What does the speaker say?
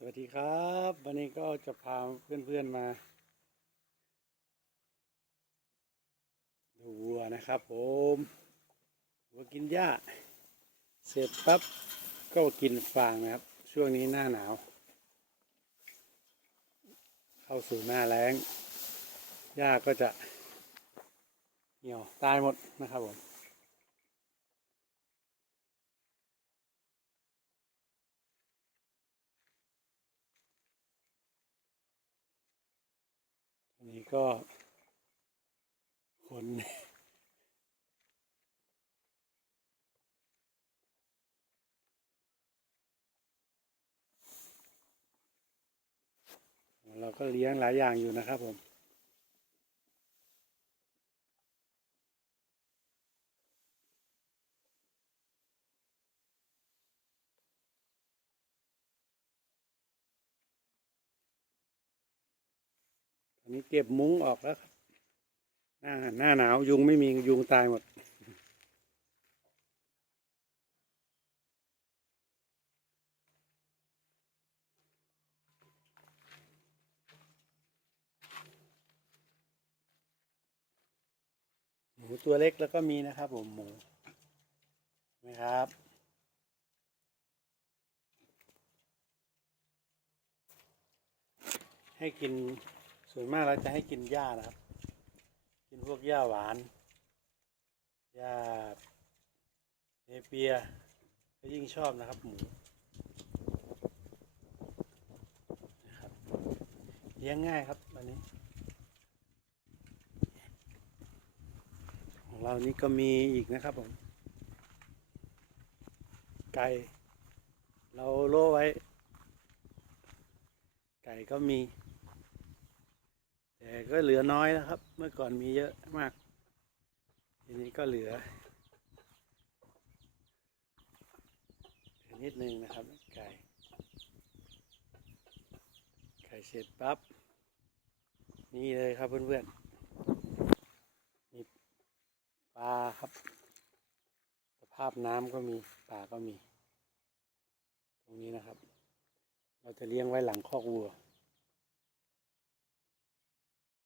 สวัสดีครับ วันนี้ก็จะพาเพื่อนๆมา ดูวัวนะครับผมวัวกินหญ้า เสร็จปั๊บก็กินฟางนะครับ ช่วงนี้หน้าหนาว เข้าสู่หน้าแล้งหญ้าก็จะเหี่ยวตายหมดนะครับผม นนี้ก็คนเราก็เลี้ยงหลายอย่างอยู่นะครับผม นนี้เก็บมุ้งออกแล้วครับ หน้าหน้าหนาวยุงไม่มียุงตายหมด หมูตัวเล็กแล้วก็มีนะครับผมหมูนะครับให้กิน ส่วนมากเราจะให้กินหญ้านะครับ กินพวกหญ้าหวานหญ้าเนเปียก็ยิ่งชอบนะครับ หมูนะครับเลี้ยงง่ายครับวันนี้ ของเรานี่ก็มีอีกนะครับผม ไก่ เราโล่ไว้ ไก่ก็มี แต่ก็เหลือน้อยนะครับ เมื่อก่อนมีเยอะมาก ทีนี้ก็เหลือเหลือนิดนึงนะครับไก่ไก่เสร็จปั๊บนี่เลยครับเพื่อนๆมีปลาครับสภาพน้ำก็มีปลาก็มี ตรงนี้นะครับ เราจะเลี้ยงไว้หลังคอกวัว